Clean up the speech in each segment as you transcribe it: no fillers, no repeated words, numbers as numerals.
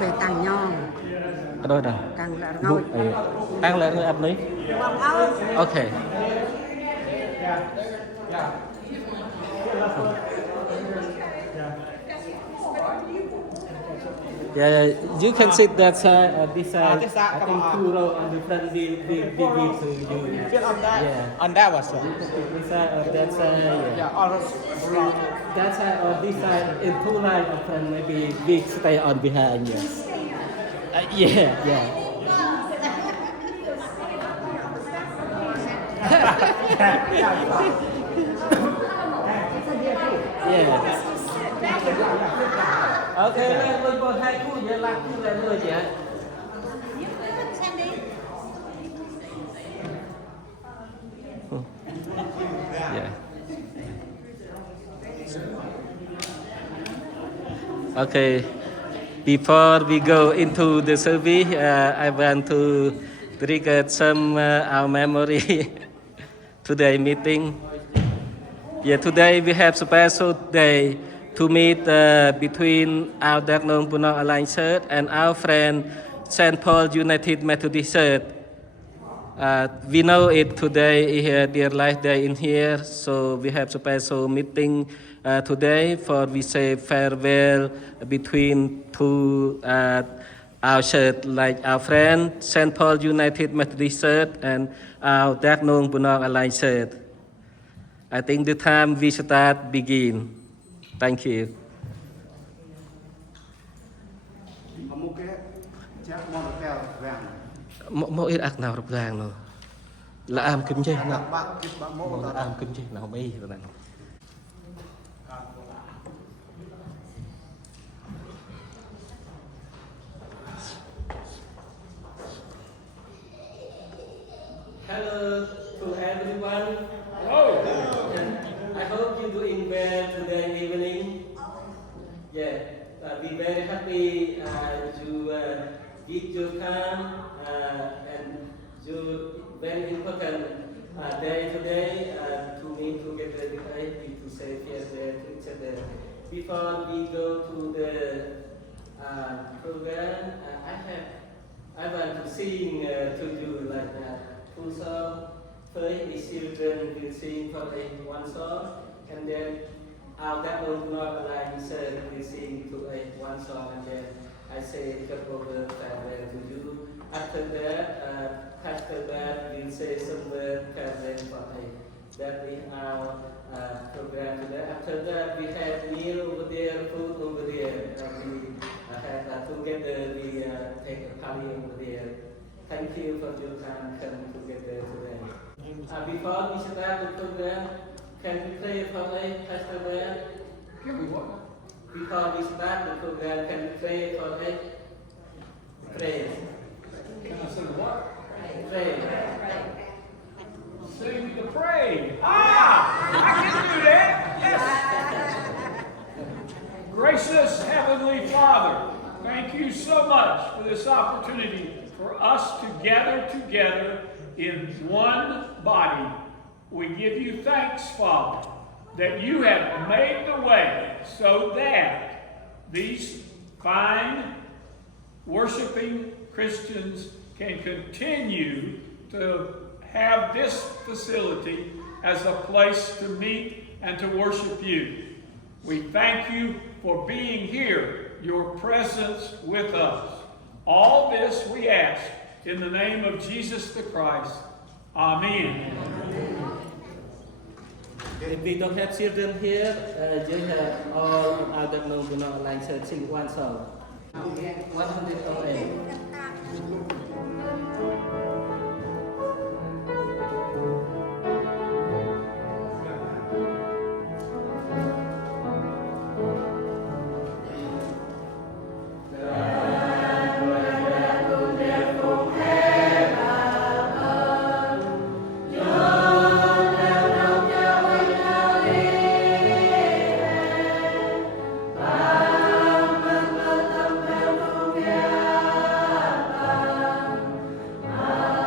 về tăng nhon đôi nè càng là ngồi tăng lên người ấp ní ok. Yeah, you can sit that side or this side. This side, I come think on. 2 row on the front will give to you. Sit on that. Yeah. On that one, sir. This side or that side. Yeah. Yeah, all right. That side or this side in 2 lines of front maybe we stay on behind. Yes. Yeah, yeah. Yeah. Ok, lên mình còn 2 khu vậy là khu lên người chị ạ. Yeah. Okay. Before we go into the service, I want to trigger some our memory today meeting. Yeah, today we have special day to meet between our Dagnong Punong Alliance Church and our friend St. Paul United Methodist Church. We know it today is their life day in here, so we have special meeting today for we say farewell between two our church, like our friend St. Paul United Methodist Church and our Dagnong Punong Alliance Church. I think the time we start begin. Thank you. Mỗi ít ác nào rập ràng rồi là am kinh chế nào là am kinh chế nào mấy rồi này. Hello to everyone. Hello. I hope you're doing well today evening. Yeah, we're very happy to give your time and your very important day today to meet together with us to say farewell to each other. Before we go to the program, I want to sing to you like 2 songs. First, the children will sing for one song, and then our Dagnong Punong Alliance will sing to one song, and then I say a couple of words farewell to you. After that, Pastor Brah will say some words farewell for us. That is our program today. After that, we have meal over there, food over there. We have together, we take a party over there. Thank you for your time coming together today. Before we start the program, can we pray for Pastor Brah? Before we start the program, can we pray for it? Pray. Can I sing what? Pray. Sing the praise. I can do that. Yes. Gracious Heavenly Father, thank you so much for this opportunity for us to gather together in one body. We give you thanks, Father, that you have made the way so that these fine worshiping Christians can continue to have this facility as a place to meet and to worship you. We thank you for being here, your presence with us. All this we ask in the name of Jesus the Christ. Amen. If we don't have children here, you have all our Dagnong Punong Alliance Church sing one song. 108. Ah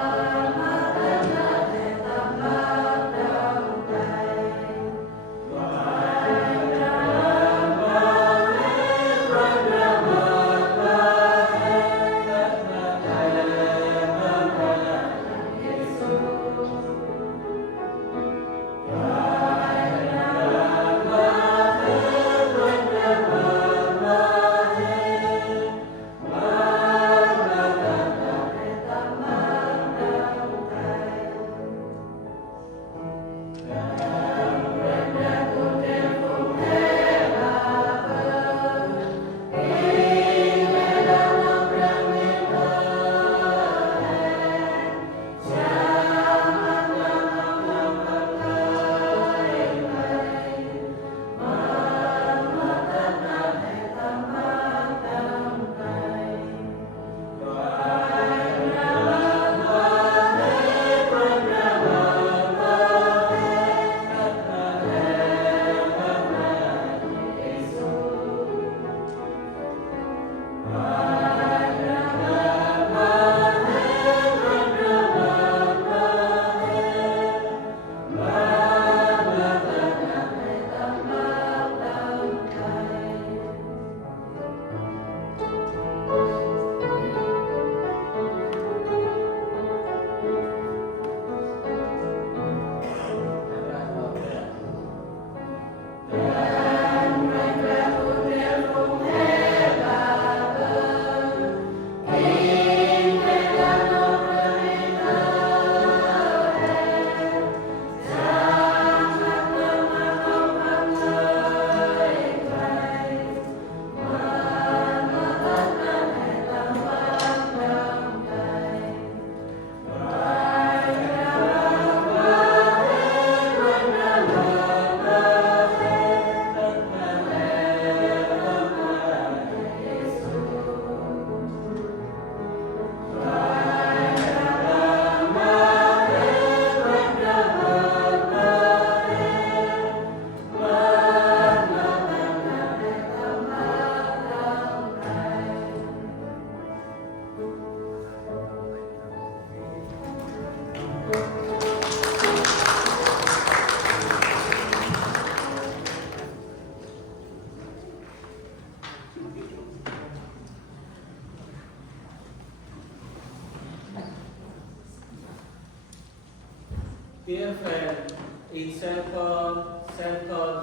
Dear friend, in St. Paul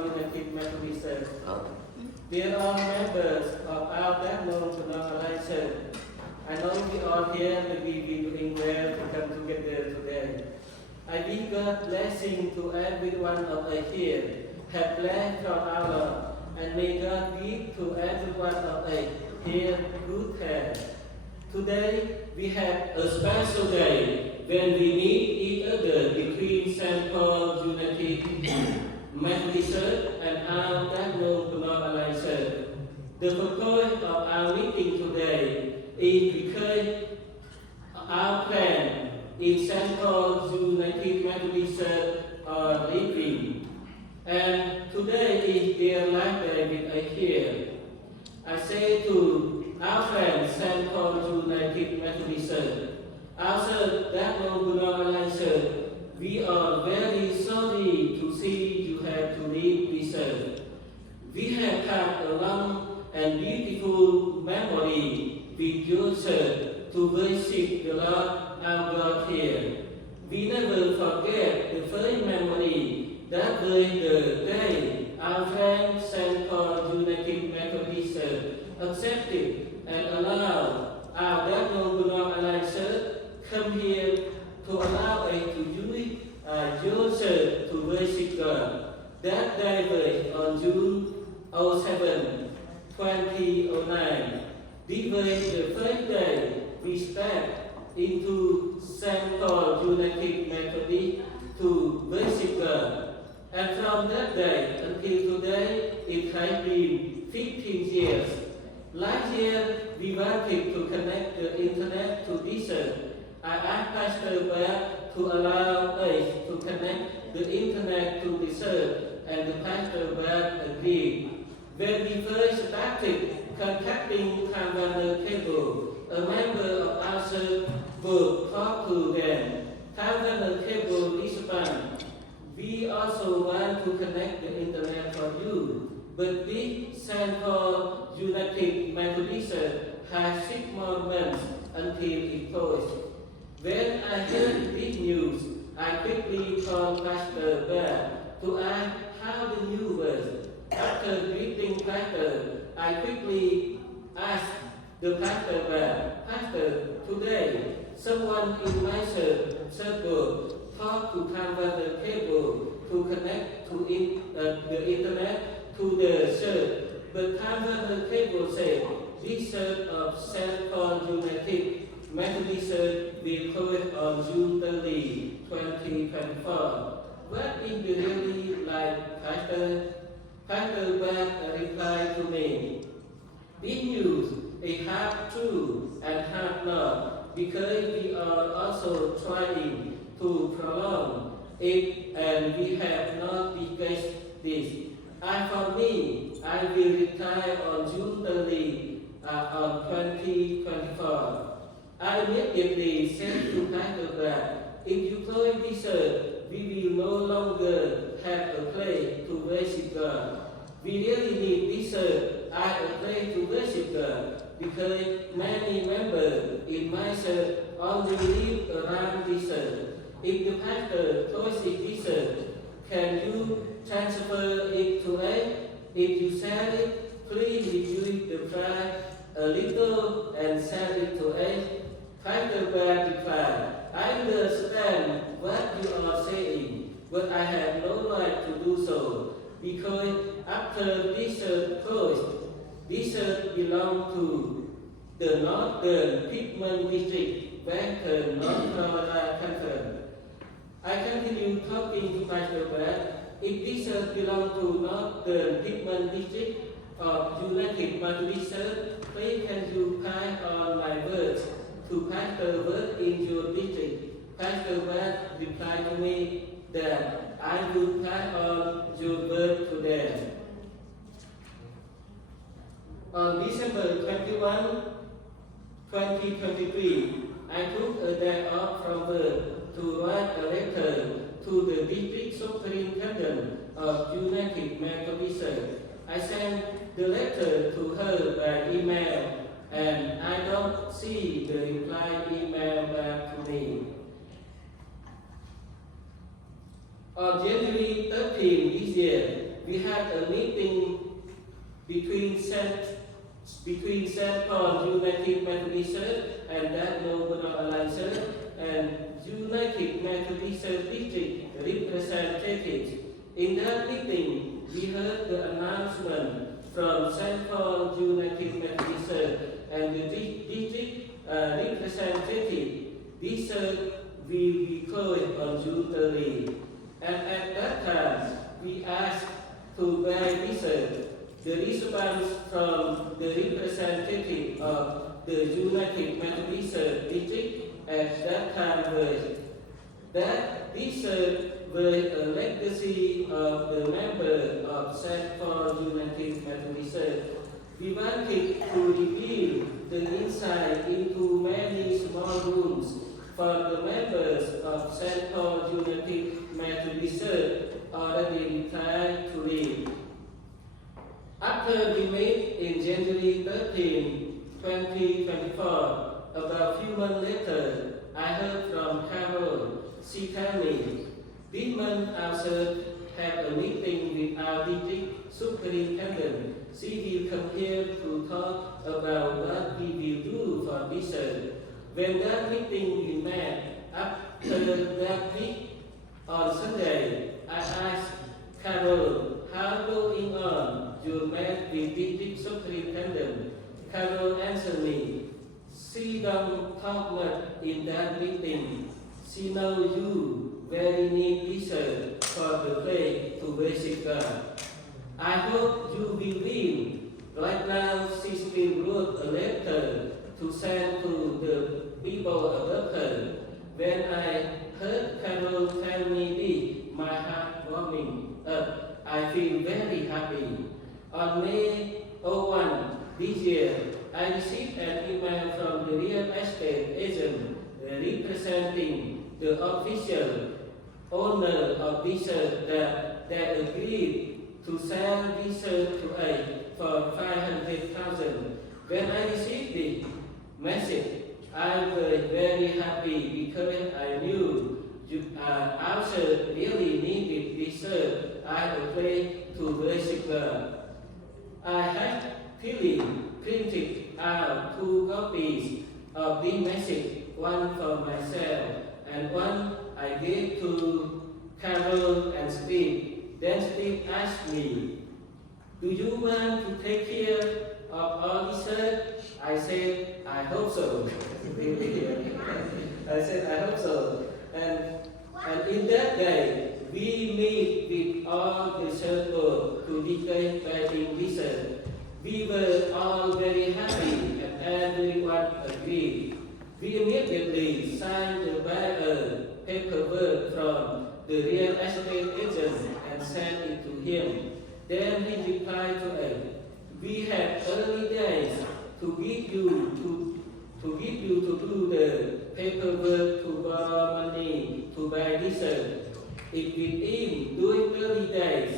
United Methodist Church, dear all members of our Diagnosed Alliance Church, I know we all here will be doing well to come together today. I wish God's blessing to every one of us here, have blessed from our Lord, and may God give to every one of us here good health. Today we have a special day when we meet each other between St. Paul United Methodist Church and our Diagnosed Alliance Church. The purpose of our meeting today is because our friends in St. Paul United Methodist Church are living, and today is their last day with us here. I say to our friends St. Paul United Methodist Church, our church, Diagnosed Alliance Church, we are very sorry to see you have to leave this church. We have had a long and beautiful memory with your church to worship the Lord our God here. We never forget the first memory that was the day our friend St. Paul United Methodist Church accepted and allowed our Diagnosed Alliance Church come here to allow us to use your church to worship God. That day was on June 07, 2009. This was the first day we stepped into St. Paul United Methodist to worship God. And from that day until today, it has been 15 years. Last year, we wanted to connect the internet to this church. I asked Pastor Brah to allow us to connect the internet to the church, and the Pastor Brah agreed. When we first started contacting cable, a member of our church would talk to them. Cable responded, we also want to connect the internet for you, but this St. Paul United Methodist Church has 6 more months until it closed. When I heard this news, I quickly called Pastor Brah to ask how the news was. After greeting Pastor, I quickly asked the Pastor Brah, Pastor, today someone in my circle talked to cable to connect to the internet to the church, but cable said this church of St. Paul United Methodist Church will close on June 30, 2024. What is the really like, Pastor? Pastor Brah replied to me, this news is half true and half not, because we are also trying to prolong it and we have not discussed this. And for me, I will retire on June 30 on 2024. I immediately said to Pastor Brah, if you close this church, we will no longer have a place to worship God. We really need this church as a place to worship God, because many members in my church only live around this church. If the pastor closes this church, can you transfer it to us? If you sell it, please reduce the price a little and sell it to us. Pastor Brah replied, I understand what you are saying, but I have no right to do so, because after this church closed, this church belonged to the Northern Piedmont District, Western North Carolina Conference. I continued talking to Pastor Brah. If this church belongs to Northern Piedmont District of United Methodist Church, please can you pass on my words to pastor work in your district. Pastor Brah replied to me that I would pass on your word to them. On December 21, 2023, I took a day off from work to write a letter to the district superintendent of United Methodist Church. I sent the letter to her by email, and I don't see the reply email back to me. had a meeting between St. Paul United Methodist Church and that Brah Alliance Church and United Methodist District representatives. In that meeting, we heard the announcement from St. Paul United Methodist Church and the district representative. This church will be closed on June 30. And at that time, we asked to buy this church. The response from the representative of the United Methodist District at that time was that this was a legacy of the member of St. Paul United Methodist Church. We wanted to reveal the insight into many small rooms for the members of St. Paul United Methodist Church already retired to live. After we met in January 13, 2024, about a few months later, I heard from Carol. She told me, this month our church have a meeting with our district superintendent. She will come here to talk about what we will do for this church. When that meeting we met, after that week, on Sunday, I asked Carol, how going on? You met with district superintendent. Carol answered me, she don't talk much in that meeting. She knows you very need research for the place to worship God. I hope you will win. Right now, she still wrote a letter to send to the people above her. When I heard Carol tell me this, my heart warming up. I feel very happy. On May 01 this year, I received an email from the real estate agent representing the official owner of this church that they agreed to sell this church to us for $500,000. When I received the message, I was very happy because I knew our church really needed this church as a place to worship God. I had clearly printed out 2 copies of this message, one for myself and one I gave to Carol and Steve. Then Steve asked me, do you want to take care of all this church? I said, I hope so. I said, I hope so. And in that day, we meet with all the church board to declare building this church. We were all very happy and everyone agreed. We immediately signed the buyer paperwork from the real estate agent and sent it to him. Then he replied to us, we had early days to give you to do the paperwork to borrow money to buy this church. If within during 30 days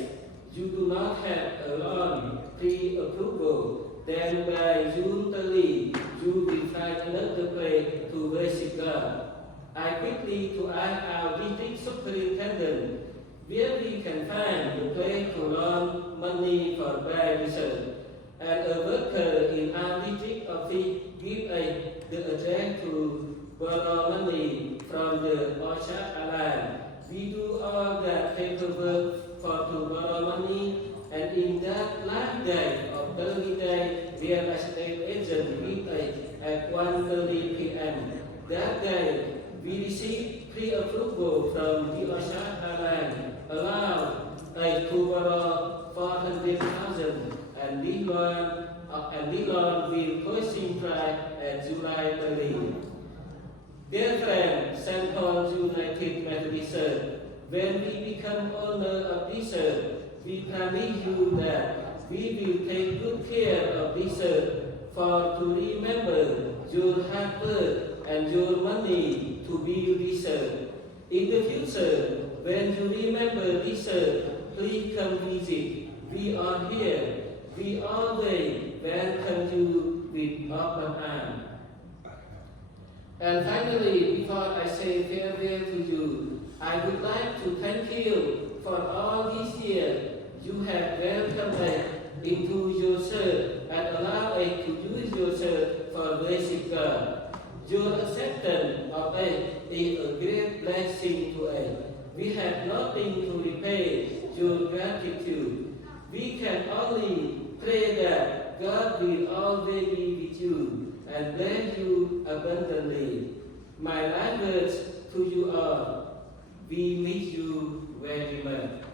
you do not have a loan pre-approval, then by June 30 you will find another place to worship God. I quickly to ask our district superintendent where we can find the place to loan money for buy this church. And a worker in our district office give us the address to borrow money from the Orchard Alliance. We do all that paperwork for to borrow money, and in that last day of 30 days, real estate agent meet us at 1:30 p.m. That day, we received pre-approval from the Orchard Alliance, allowed us to borrow $400,000, and this loan will closing price at July 30. Dear friend, St. Paul United Methodist Church, when we become owner of this church, we promise you that we will take good care of this church for to remember your hard work and your money to build this church. In the future, when you remember this church, please come visit. We are here. We always welcome you with open arms. And finally, before I say farewell to you, I would like to thank you for all these years you have welcomed us into your church and allow us to use your church for worship God. Your acceptance of us is a great blessing to us. We have nothing to repay your gratitude. We can only pray that God will always be with you and bless you abundantly. My last words to you all, we miss you very much.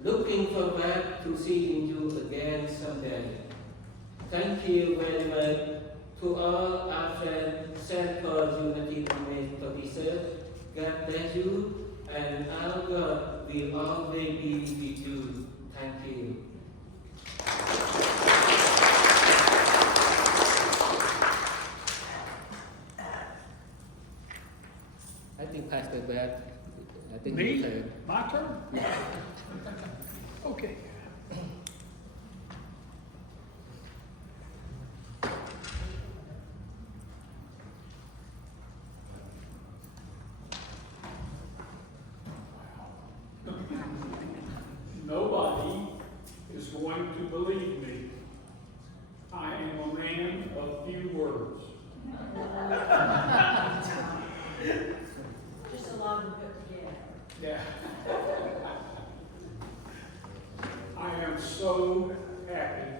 Looking forward to seeing you again someday. Thank you very much to all our friends sent for Unity Movement for research. God bless you, and our God will always be with you. Thank you. I think Pastor Brad, I think Me? your turn. My turn? Okay. Nobody is going to believe me. I am a man of few words. Just a lot of good, yeah. Yeah. I am so happy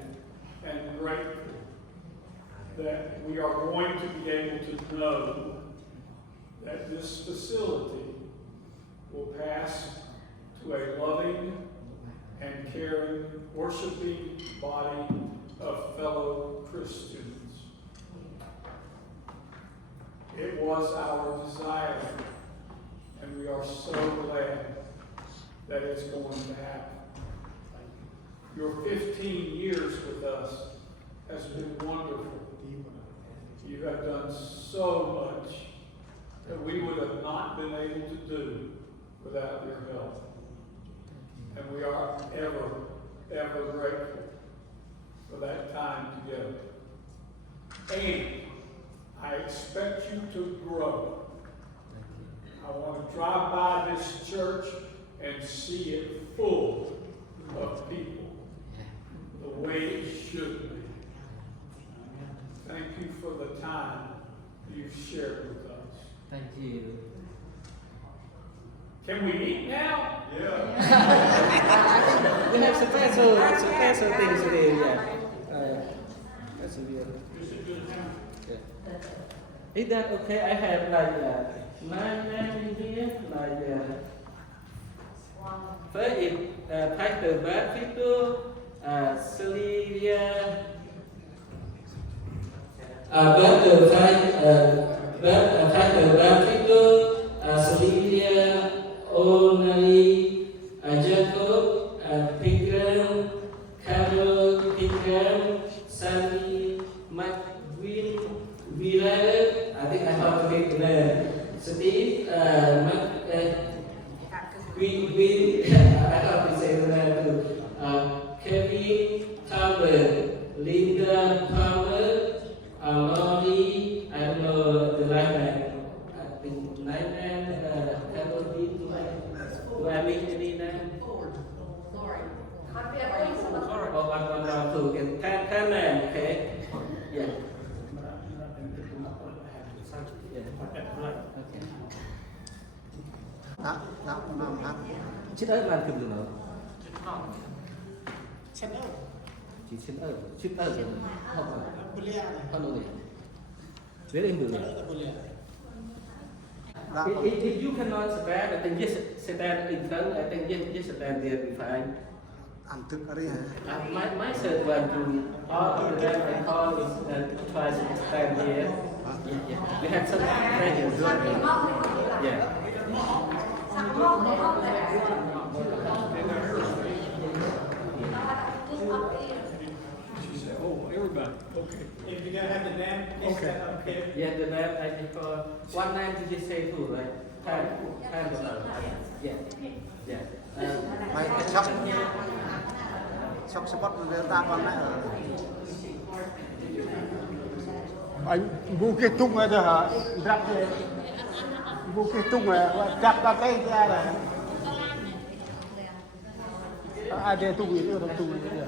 and grateful that we are going to be able to know that this facility will pass to a loving and caring, worshiping body of fellow Christians. It was our desire, and we are so glad that it's going to happen. Your 15 years with us has been wonderful. You have done so much that we would have not been able to do without your help. And we are ever, ever grateful for that time together. And I expect you to grow. I want to drive by this church and see it full of people, the way it should be. Thank you for the time you've shared with us. Thank you. Can we eat now? We have special things today, yeah. That's a weird. Yeah. Is that okay? I have like 9 men in here, like first is Pastor Brah Fitu, Sylvia, Pastor Brah Fitu, Sylvia, Onari, Jacob, Pigram, Carol, Pigram, Sandy, McWin, Wheeler, I think I have to read the name, Steve, Queen, I have to say the name too, Kevin, Talbot, Linda, Palmer, Lori, I don't know the last name, I think 9 names, do I mean any name? Lori. Oh, one, two, and 10 names, okay? Yeah. Chết ớt làm kịp được nào? Chỉ xin ớt không đâu đi. Biết em được rồi. If you cannot stand, I think just stand in front. I think just stand there be fine. My third one to all of them I call is try to stand here. Yeah. We have some friends here. Yeah. She said, oh, everybody. Okay. If you're gonna have the name, Okay. okay. Yeah, the name I think for one name to just say too, right? Time of love. Yeah. Yeah. Mày cái chọc spot người ta còn lại ở Anh vu cái tung này thôi hả? Rắp lên. Vu cái tung này, chặt ra cái ra này. ada tu itu orang tu dia.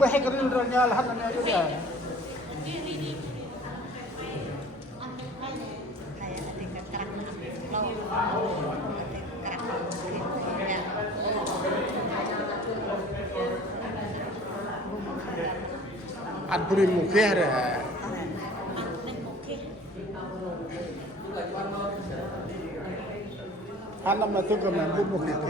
Baik kerana orangnya lahat nanya dia. An beri mukeh dah. An nama tu kemana beri mukeh tu.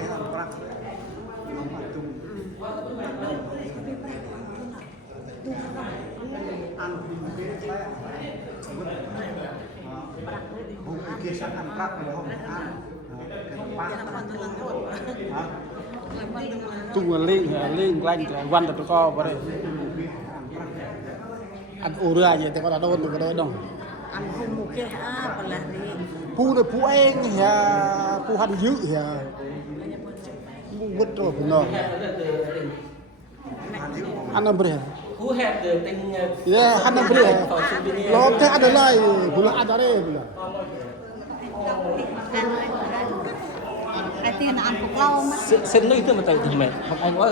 Tunggu link lanh văn được co vào đây ăn ô rửa gì thì có là đôn được cái đôi đồng ăn không một cái còn là gì pu được pu anh ya pu hành dữ ya pu vứt rồi pu nong ăn làm bữa Who have the thing? yeah ăn làm bữa lo thế ăn được lại pu là ăn đó đây pu là ai tiền ăn cũng lâu mà Xin nói thứ mà tại thì mẹ học anh quá.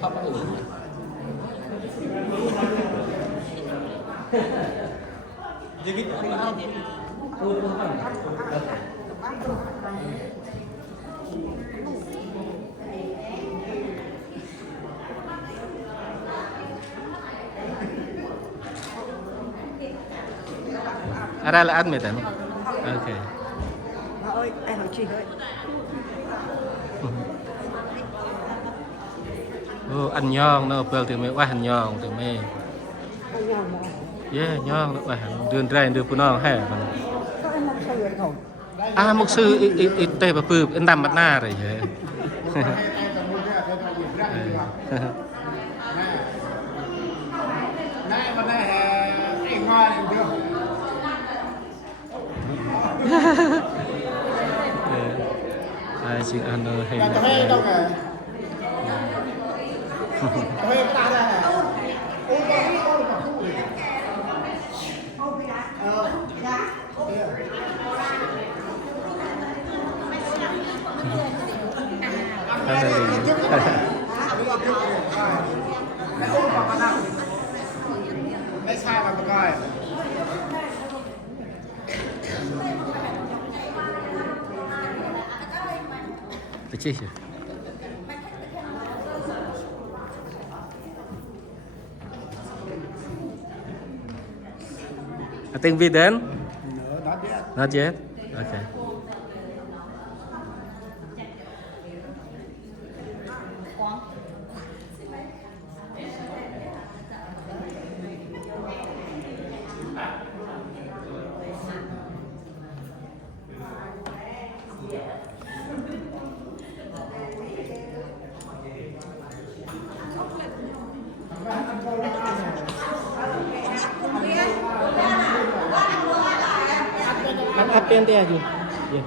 Học anh rồi. Jadi ada là ăn mày tao. Ok. ơi em hỏi chị ơi Ăn nhong nó bèo từ mày qua hành nhong từ mày. anh nhầm mà Yeah, nhong nó qua hành đường rai đường phun nong hè. có em một sư không Mục sư ít tê bà pư anh đâm mặt na rồi vậy. này mà này anh hoa này được Ai chị ăn rồi hay là thuê đâu cả thuê ta raไม่ใช่มันก็ได้ Cái chi vậy? I think we done? Not yet. Okay. Apa yang dia aja? Ya.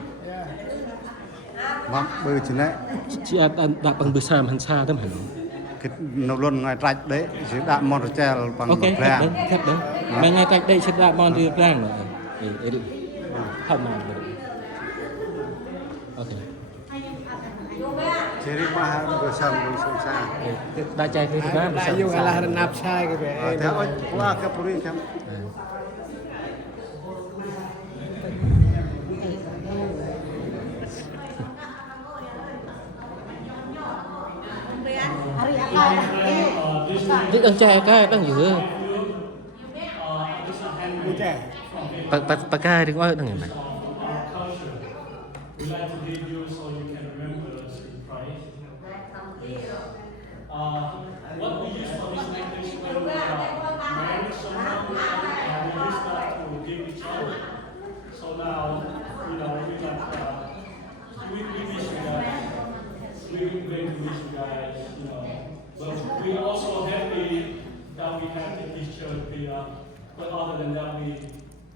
Vâng, bự chứ đấy. Chị đã bằng bữa sáng hành xa đó mà. Cái nấu luôn ngoài trạch đấy, chỉ đạm mòn trèl bằng Ok, Brah. khắp đấy. Mấy ngày tại đây sẽ đã mòn đi Brah rồi. Không mà được. Ok. Chỉ đi qua bữa sáng bữa sáng. Đã chạy đi Brah. Đại yêu là nạp sai cái vẻ. Thế ơi, qua cái puri chăm. Đi đang chạy cái đang giữ. Đi trẻ. Bà cái đi qua đang như vậy. We like to lead you so you can remember us in Christ. What we use for this necklace when we marry someone, we use that to give each other. So now, we wish you guys, we going to wish you guys, but we are also happy that we have this church here. But other than that,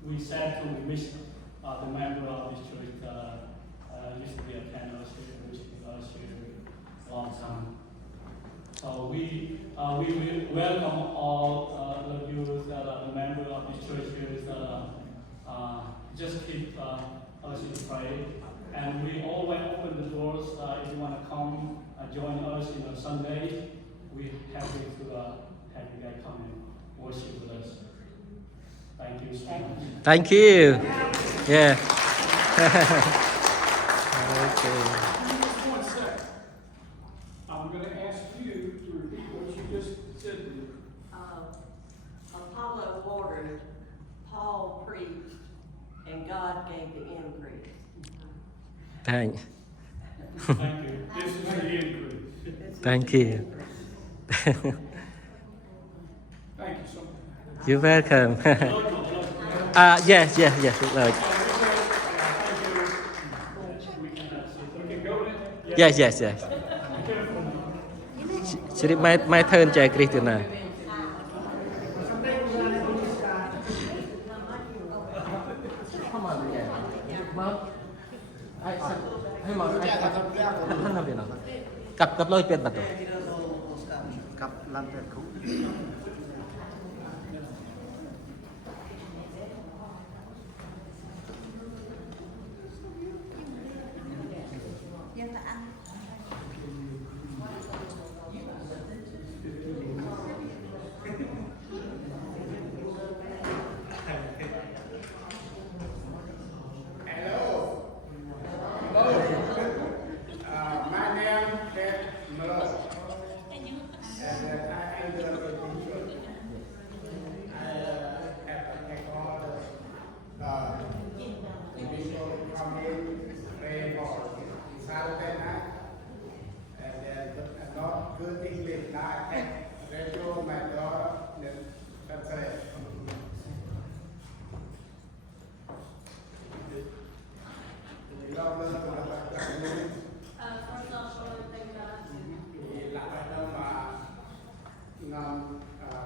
we sad to miss the member of this church. Used to be a tennis here long time. So we will welcome all of you that are the member of this church here. Just keep us in prayer, And we always open the doors if you want to come join us Sunday. We're happy to have you guys come and worship with us. Thank you so much. Thank you. Yeah. Okay. Just one sec. I'm going to ask you to repeat what you just said to me. Apollo watered, Paul preached, and God gave the increase. Thank. Thank you. This is the increase. Thank you. Thank you so much. You're welcome. Yes. We Like. can go then? Yes. Should it my turn, Jack Christina? Come on, yeah. Well, cặp lôi tiền bật rồi. កាប់ឡើងទៅគ្រូ My name is Êlor. And I am the teacher. I have to take all the people come in, pray for Saturday night. And then not good English night. Radio, my daughter, then that's it. Love learn to love like that. First off, I want to thank God. Lạc bài đâu mà ngầm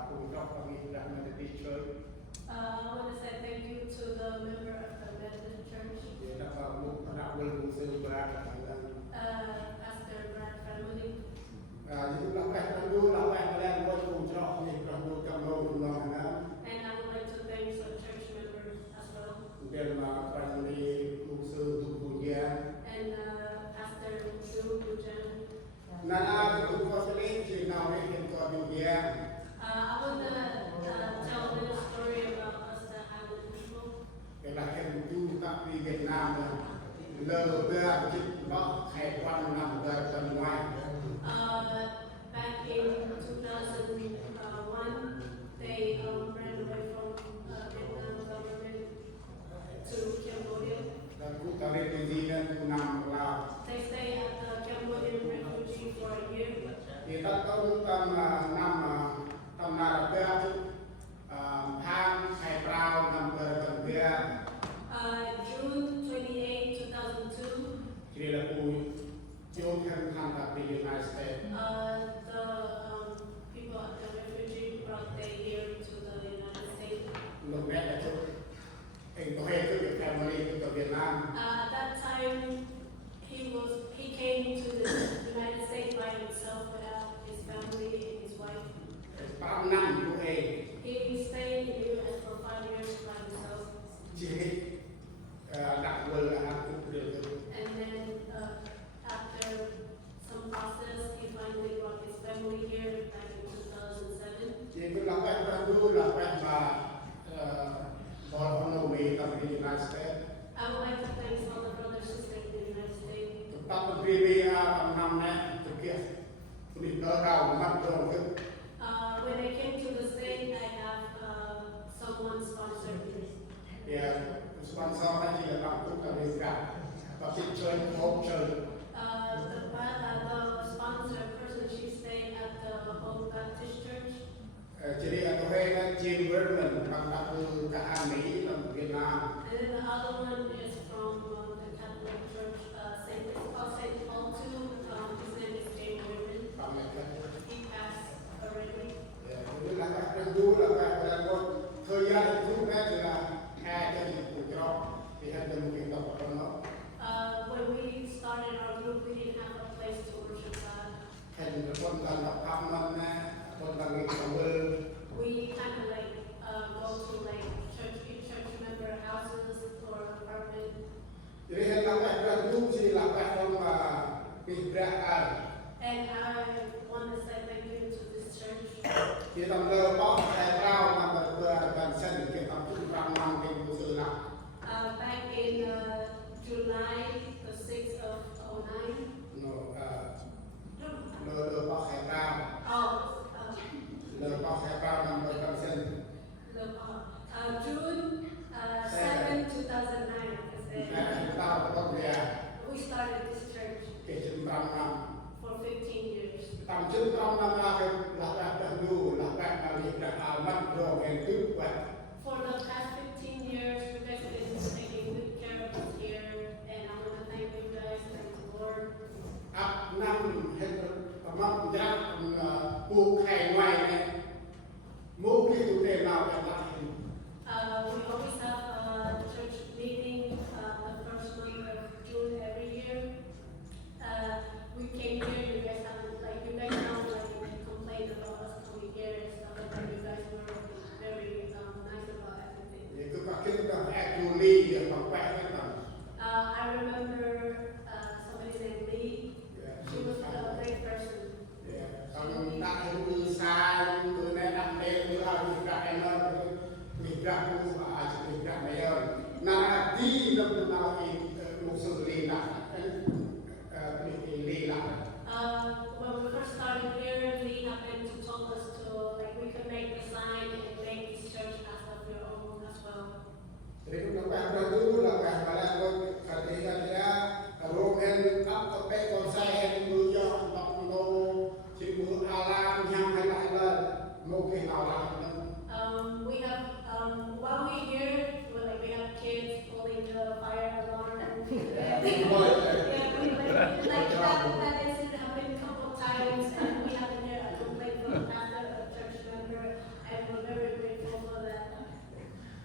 cùng đọc và nghị đặt Methodist Church I want to say thank you to the member of the Methodist Church, để đặt vào một đạo quân cùng sư Brah và thằng dân. Pastor Brah family. Những lão bài trong đu lão bài mà lên ngôi cùng cho những trong đu trong đu cùng lòng hẳn án. And I would like to thank some church members as well. Để mà bài đi cùng sư cùng cùng gia. And Pastor Rbun, Ntênh. Nên ai cũng có thể lên chỉ nào để hiện có điều gia. I want to tell a little story about us, the Highland people. Để là hiện du các đi Việt Nam là lờ ra chích bóc hay quan nằm ra tầm ngoài. Back in 2001, they ran away from Vietnam government to Cambodia. Là cũng ta lên cái gì nên cũng nằm vào. They stayed at the Cambodian refugee for a year. Thì tất cả những năm tầm nào là cái tháng hay Brah năm tới tầm kia June 28, 2002, chỉ là cùi chôn thân tham tập the United States. the people at the refugee brought they here to the United States. Lúc đấy là chôn anh có hệ thức được family của Việt Nam. At that time, he came to the United States by himself without his family and his wife. 8 năm của anh He stayed in the U.S. for 5 years by himself. chỉ đặt vợ là hát cũng được. And then after some process, he finally brought his family here back in 2007. Chỉ cứ là cái Brah là cái mà bỏ nó về tầm the United States. I would like to thank all the brothers and sisters in the United States. Tập một TV tầm năm này thực hiện mình đỡ đầu mắt rồi chứ. When I came to the state, I have someone sponsored me. Yeah, sponsor này chỉ là làm cũng là việc cả và cái chơi hỗ trợ. The sponsor person, she stayed at the Home Baptist Church. Chỉ đi ở đây là chiên với mình bằng đặc từ cả Mỹ và Việt Nam. And then the other one is from the Catholic Church, St. Paul II. His name is James Rbun. Bằng này cái. He passed already. Tức là các cái du là cái là một thời gian du này là hai cái gì cũng cho thì hai đứa mình đọc ở trong đó. When we started our group, we didn't have a place to worship God. Thành con cần đọc thăm năm nè, con cần nghĩ cảm ơn. We kind of like go to like church member houses or apartment. Jadi hendak ada du not grow and do well. For the past 15 years, you guys have been taking good care of us here, and I want to thank you guys, thank the Lord. Năm hết tầm giác buộc hay ngoài này mua cái chủ đề nào để làm gì We always have a church meeting the first month of June every year. We came here, you guys sound like you complained about us coming here and stuff like that. You guys were very nice about everything. thì cứ có cái đó actually để bảo vệ cái tầm I remember somebody named Ngih. She was a great person. xong đã thấy từ xa từ nay năm đêm nữa mình gặp em ơi mình gặp cô và mình gặp mẹ ơi là đi năm nào thì một sự liên lạc mình liên lạc When we first started here, Lee happened to told us to we could make the sign and make this church as of your own as well. jadi chúng ta đang dulu là cả mà là tôi phải thấy là Roman up the back on side mưa gió bóng nô chỉ mưa alarm nhang hay lại là một cái nào làm We have while we're here, we have kids holding the fire alarm. That incident happened a couple of times, and we haven't heard a complaint from a pastor or a church member, and we're very grateful for that.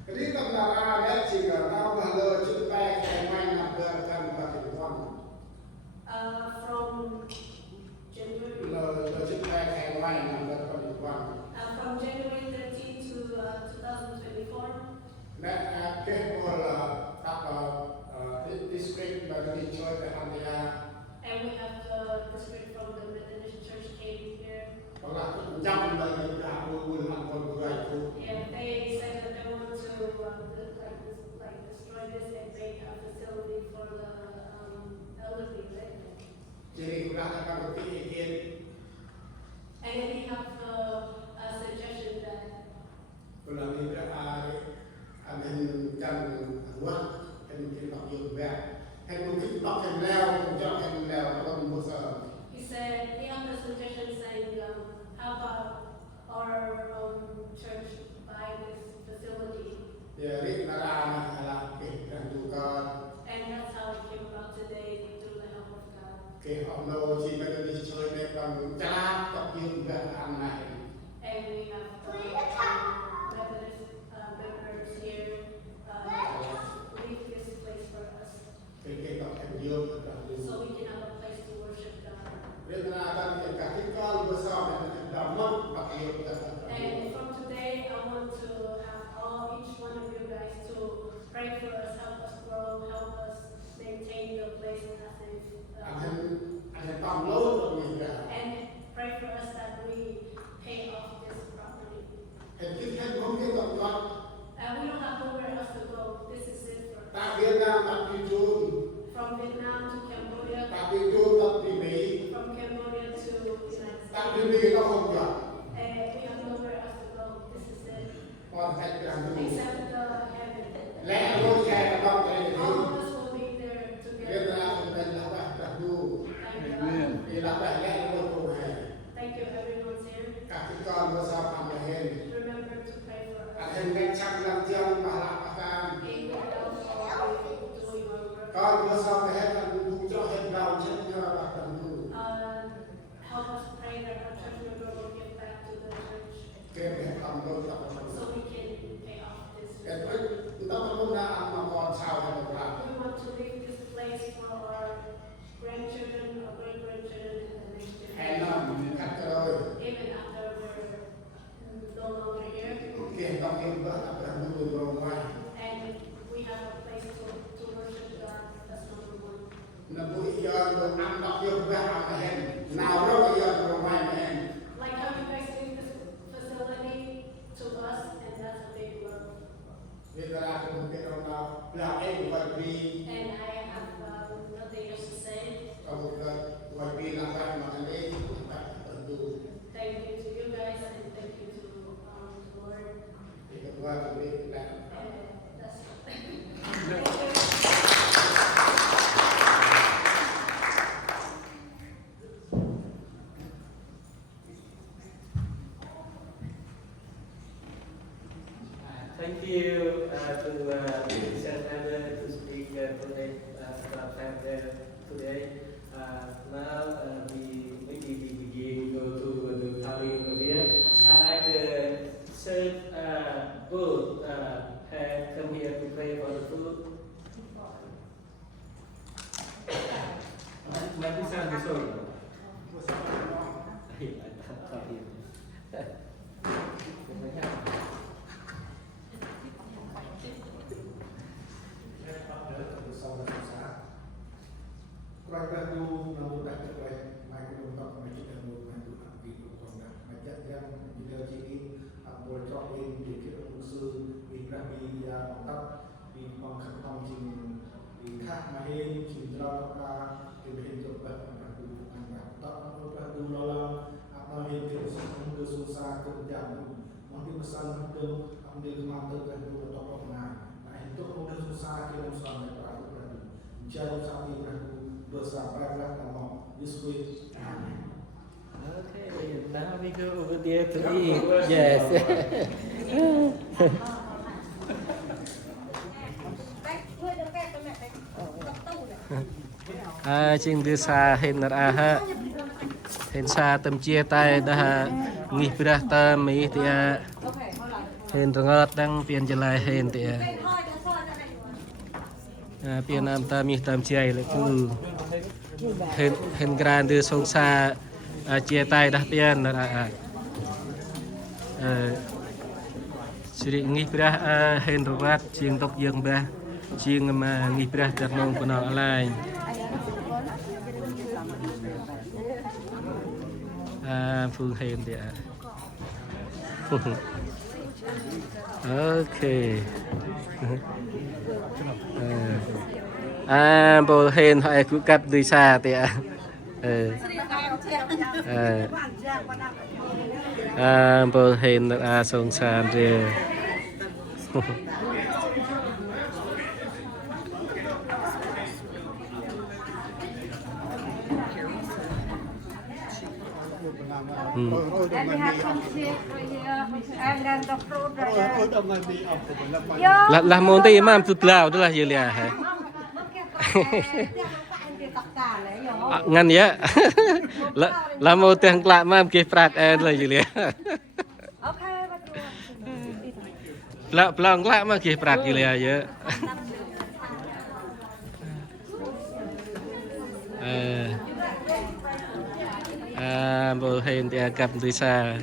cái đi tâm là ra đấy chỉ là tao mà lơ chữ tay cái may nằm gần gần và thì con From January. lơ chữ tay cái may nằm gần và thì con From January 13 to 2024,และเกี่ยวกับตับdistrict บางทีช่วยไปทำยา and we have the district from the Methodist Church came here, เพราะว่าจำเลยการบุญมันคนรวยทุก and they said that they want to destroy this and make a facility for the elderly. Right? จีริกุลาจะการที่เกี่ย And then we have a suggestion that เวลามีพระอาอันเป็นจันวัดเป็นที่ตอกอยู่แบบให้คุณคิดตอกเห็นแล้วคุณจะเห็นแล้วก็ต้องมุสลิม he said he had a suggestion saying, how about our church buy this facility? เดี๋ยวรินาราอะไรเกี่ยวกับดูการ And that's how it came about today through the help of God. เกี่ยวกับโน้ชีวิตที่ช่วยในความจ้าตอกอยู่แบบอันไหน And we have Methodist members here leave this place for us เป็นเกี่ยวกับเกี่ยวกับดู so we can have a place to worship God. เรื่องนาการเกี่ยวกับที่ก้อนมุสลิมเป็นดำมั่งปักเกี่ยวกับ And from today, I want to have each one of you guys to pray for us, help us grow, help us maintain the place as it อันนั้นต้องโลดตรงนี้กัน and pray for us that we pay off this property. เห็นคิดแค่ผมคิดกับก่อน And we don't have nowhere else to go. This is it for ตา us. เวียดนามตัดปีจูน From Vietnam to ตา Cambodia, ปีจูนตัดปีนี้ from Cambodia to United ตัด States. ปีนี้ก็คงจะ And we have nowhere else to go. This is it. พอแท็กกันดู Except the heaven. และรถแชร์ก็ต้องใจดี All of us will be there เวียด together. นามเป็นรับแบบตัดดู Thank God. มีรับแบบและรถตัวแห่ Thank you, everyone's here. กับที่ก้อนมุสลิมทำมาเห็น Remember to pray for อัน us. เห็นเป็นช่างนำเที่ยวปาลักการ Anyone else doing our work? ก้อนมุสลิมเห็นกันดูเจ้าเห็นเราเช่นเดียวกันดู Help us pray that our church member will give back to the church เก็บเห็นความรู้จักกัน so we can pay off this. แต่ต้องรู้นะอันมาก่อนชาวไทยเรา We want to leave this place for our grandchildren, our great-grandchildren, and the next แห่น generation. ำขัดกันเลย Even after we're no longer here. เกี่ยวกับเรื่องแบบดูโรงไว้ And we have a place to worship God. That's number one. นับบุญยอดลงอันดับยอดแบบมาเห็นนาวเรายอดโรงไว้มาเห็น Like how you guys give this facility to us, and that's a big love. เวลาคุณเป็นเราเราเองวันปี And I have nothing else to say. ก็วันปีหลังจากมาเล่นแบบดู Thank you to you guys, and thank you to the Lord. ที่ว่าตรงนี้แหละ And that's thank you. Thank you to Bishop Êlor to speak today about family today. Now we begin go to the Thailand area. I like the church both have come here to pray for the food. Mati sana sorry. Quay ra du nó muốn đặt được quay mai cái đồng tộc mà chỉ cần một mai tụ làm việc của con đã mà chắc chắn chỉ đều chỉ in một cho in để cái ông sư vì ra vì tóc vì con khăn phong trình vì khác mà hết trình lo ra từ hiện tượng bệnh và từ anh bảo tóc nó ra du lo lo nó hiện tượng sự không đưa xuống xa cơn giảm món đi mà sang không đưa ông đi mà tự cần du tóc ông này hiện tượng không đưa xuống xa cái ông xoắn này và cũng là chơi sao đi ra bersama nama Yesus. Okay, now we go over there to eat. Yes. Chừng đưa xa hình ra ha, hình xa tầm chia tay đã nghỉ Brah ta mấy thì hình ngọt đang phiền trở lại hình thì phiền nam ta mi tầm chia lại cứ hình gran đưa sông xa chia tay đã phiền là sự nghỉ Brah hình ngọt chiên tóc dương Brah chiên mà nghỉ Brah chặt nông của nó lại phương hình thì ok bộ hình họ cứ cắt đi xa thì bộ hình sông sàn thì là món gì mà tụt lao đó là gì liền hả? Ngăn nhé, là món tiếng lạ mà cái Brah là gì liền? Là plong lạ mà cái Brah gì liền vậy? Bộ hình thì cầm từ xa.